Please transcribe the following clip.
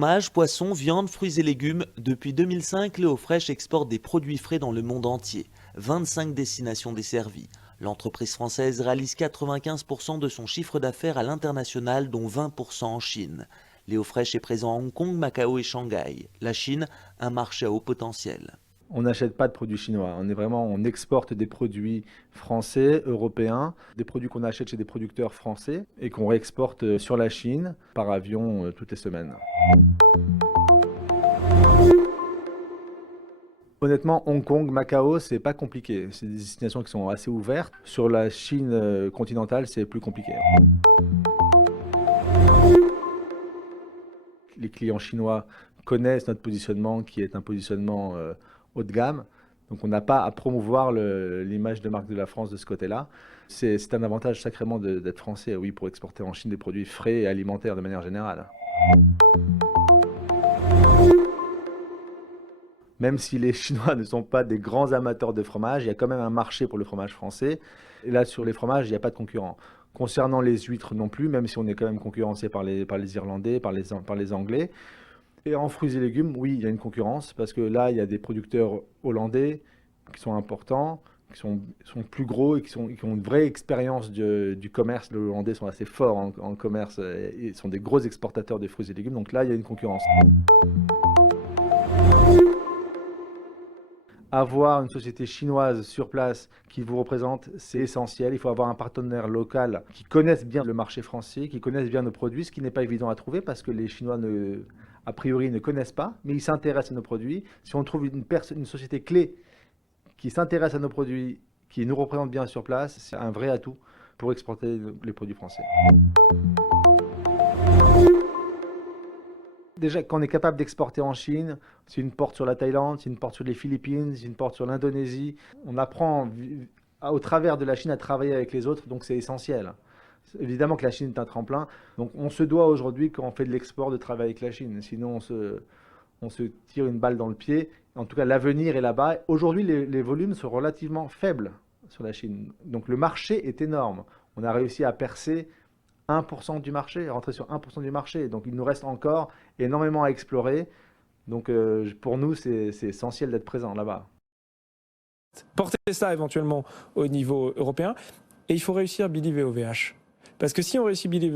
Fromage, poisson, viande, fruits et légumes. Depuis 2005, Léo Fresh exporte des produits frais dans le monde entier. 25 destinations desservies. L'entreprise française réalise 95% de son chiffre d'affaires à l'international, dont 20% en Chine. Léo Fresh est présent à Hong Kong, Macao et Shanghai. La Chine, un marché à haut potentiel. On n'achète pas de produits chinois. On exporte des produits français, européens, des produits qu'on achète chez des producteurs français et qu'on réexporte sur la Chine par avion toutes les semaines. Honnêtement, Hong Kong, Macao, c'est pas compliqué. C'est des destinations qui sont assez ouvertes. Sur la Chine continentale, c'est plus compliqué. Les clients chinois connaissent notre positionnement qui est un positionnement haut de gamme. Donc on n'a pas à promouvoir l'image de marque de la France de ce côté-là. C'est un avantage sacrément d'être français, oui, pour exporter en Chine des produits frais et alimentaires de manière générale. Même si les Chinois ne sont pas des grands amateurs de fromage, il y a quand même un marché pour le fromage français. Et là, sur les fromages, il n'y a pas de concurrent. Concernant les huîtres non plus, même si on est quand même concurrencé par les Irlandais, par les Anglais. Et en fruits et légumes, oui, il y a une concurrence, parce que là, il y a des producteurs hollandais qui sont importants, qui sont plus gros et qui ont une vraie expérience du commerce. Les Hollandais sont assez forts en commerce et sont des gros exportateurs de fruits et légumes. Donc là, il y a une concurrence. Avoir une société chinoise sur place qui vous représente, c'est essentiel. Il faut avoir un partenaire local qui connaisse bien le marché français, qui connaisse bien nos produits, ce qui n'est pas évident à trouver parce que les Chinois, a priori, ne connaissent pas, mais ils s'intéressent à nos produits. Si on trouve une société clé qui s'intéresse à nos produits, qui nous représente bien sur place, c'est un vrai atout pour exporter les produits français. Déjà, quand on est capable d'exporter en Chine, c'est une porte sur la Thaïlande, c'est une porte sur les Philippines, c'est une porte sur l'Indonésie. On apprend au travers de la Chine à travailler avec les autres, donc c'est essentiel. Évidemment que la Chine est un tremplin, donc on se doit aujourd'hui, quand on fait de l'export, de travailler avec la Chine. Sinon, on se tire une balle dans le pied. En tout cas, l'avenir est là-bas. Aujourd'hui, les volumes sont relativement faibles sur la Chine. Donc le marché est énorme. On a réussi à percer 1% du marché, rentrer sur 1% du marché. Donc il nous reste encore énormément à explorer. Donc pour nous, c'est essentiel d'être présent là-bas. Porter ça éventuellement au niveau européen. Et il faut réussir Believe VOVH. Parce que si on réussit Believe